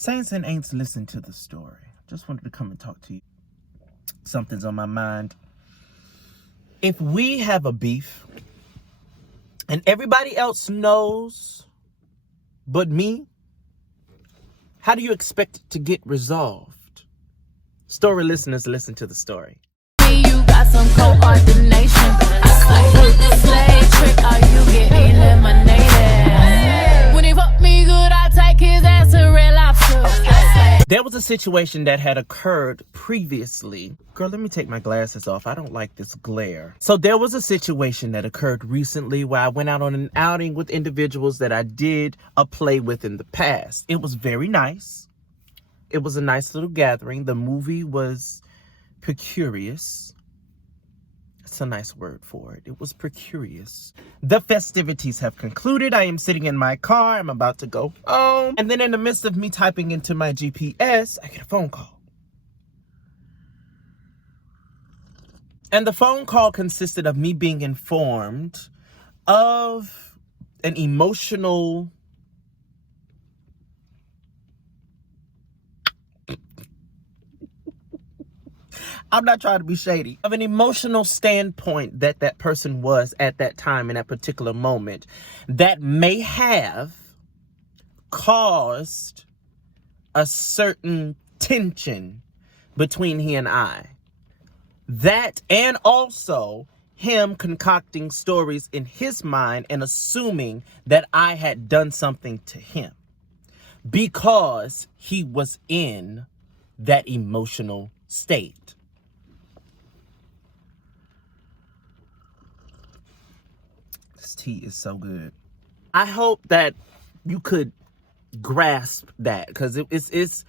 Saints and ain'ts, listen to the story. Just wanted to come and talk to you. Something's on my mind. If we have a beef and everybody else knows but me, how do you expect it to get resolved? Story listeners, listen to the story. You got some coordination. Slave trick, are you get eliminated? When he fuck me good, I take his ass to Red Lobster. There was a situation that had occurred previously. Girl, let me take my glasses off. I don't like this glare. So there was a situation that occurred recently where I went out on an outing with individuals that I did a play with in the past. It was very nice. It was a nice little gathering. The movie was precarious. It's a nice word for it. It was precarious. The festivities have concluded. I am sitting in my car. I'm about to go home. And then in the midst of me typing into my GPS, I get a phone call. And the phone call consisted of me being informed of an emotional I'm not trying to be shady. Of an emotional standpoint that that person was at that time in that particular moment that may have caused a certain tension between he and I. That and also him concocting stories in his mind and assuming that I had done something to him because he was in that emotional state. This tea is so good. I hope that you could grasp that because it's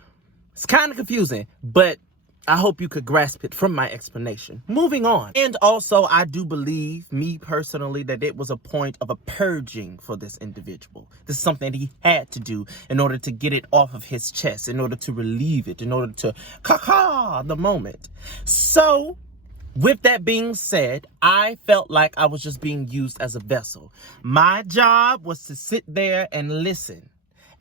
kind of confusing, but I hope you could grasp it from my explanation. Moving on. And also, I do believe, me personally, that it was a point of a purging for this individual. This is something that he had to do in order to get it off of his chest, in order to relieve it, in order to caca the moment. So, with that being said, I felt like I was just being used as a vessel. My job was to sit there and listen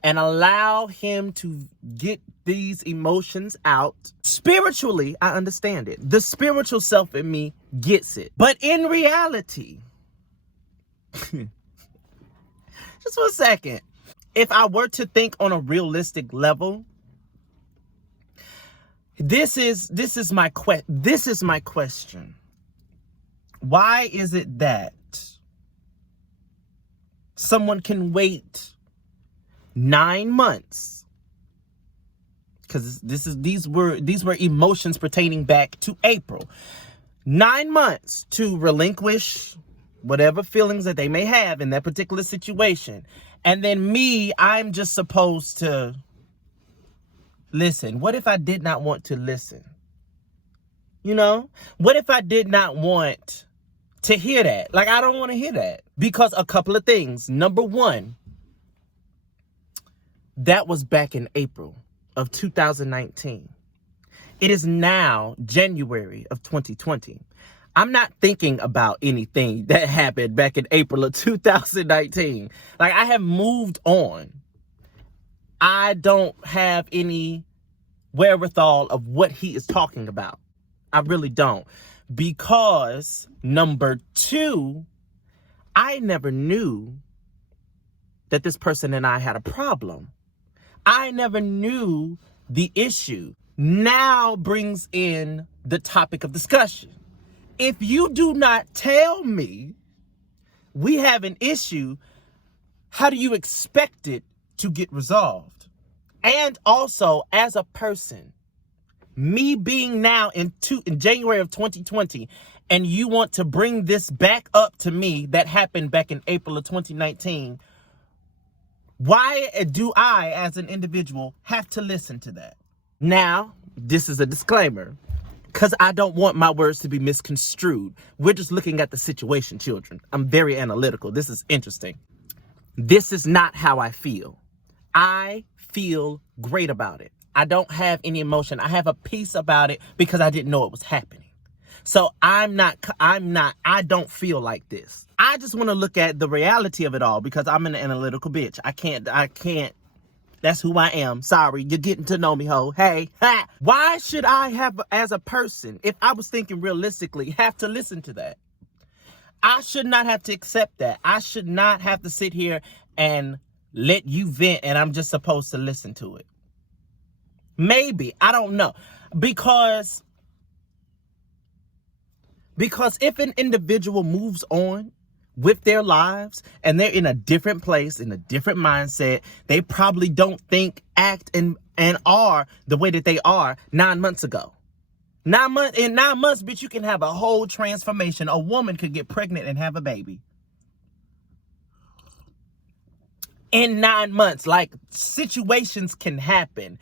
and allow him to get these emotions out. Spiritually, I understand it. The spiritual self in me gets it. But in reality, just for a second, if I were to think on a realistic level, this is my question. Why is it that someone can wait 9 months? Because these were emotions pertaining back to April. 9 months to relinquish whatever feelings that they may have in that particular situation. And then me, I'm just supposed to listen. What if I did not want to listen? You know? What if I did not want to hear that? Like, I don't want to hear that. Because a couple of things. Number one, that was back in April of 2019. It is now January of 2020. I'm not thinking about anything that happened back in April of 2019. Like, I have moved on. I don't have any wherewithal of what he is talking about. I really don't. Because, number two, I never knew that this person and I had a problem. I never knew the issue. Now brings in the topic of discussion. If you do not tell me we have an issue, how do you expect it to get resolved? And also, as a person, me being now in January of 2020, and you want to bring this back up to me that happened back in April of 2019, why do I, as an individual, have to listen to that? Now, this is a disclaimer, because I don't want my words to be misconstrued. We're just looking at the situation, children. I'm very analytical. This is interesting. This is not how I feel. I feel great about it. I don't have any emotion. I have a peace about it because I didn't know it was happening. So I don't feel like this. I just want to look at the reality of it all because I'm an analytical bitch. I can't That's who I am. Sorry, you're getting to know me, ho. Hey, ha. Why should I have, as a person, if I was thinking realistically, have to listen to that? I should not have to accept that. I should not have to sit here and let you vent and I'm just supposed to listen to it. Maybe. I don't know. Because if an individual moves on with their lives and they're in a different place, in a different mindset, they probably don't think, act, and are the way that they are 9 months ago. In 9 months, bitch, you can have a whole transformation. A woman could get pregnant and have a baby. In 9 months, like, situations can happen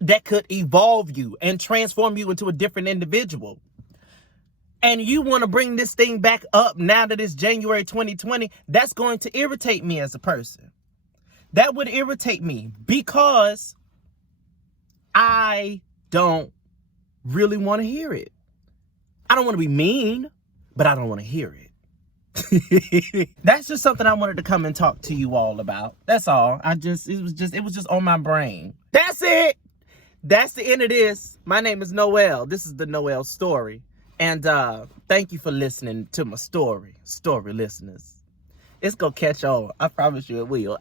that could evolve you and transform you into a different individual. And you want to bring this thing back up now that it's January 2020, that's going to irritate me as a person. That would irritate me because I don't really want to hear it. I don't want to be mean, but I don't want to hear it. That's just something I wanted to come and talk to you all about. That's all. It was just on my brain. That's it. That's the end of this. My name is Noel. This is the Noel Story. And thank you for listening to my story listeners. It's gonna catch on. I promise you it will.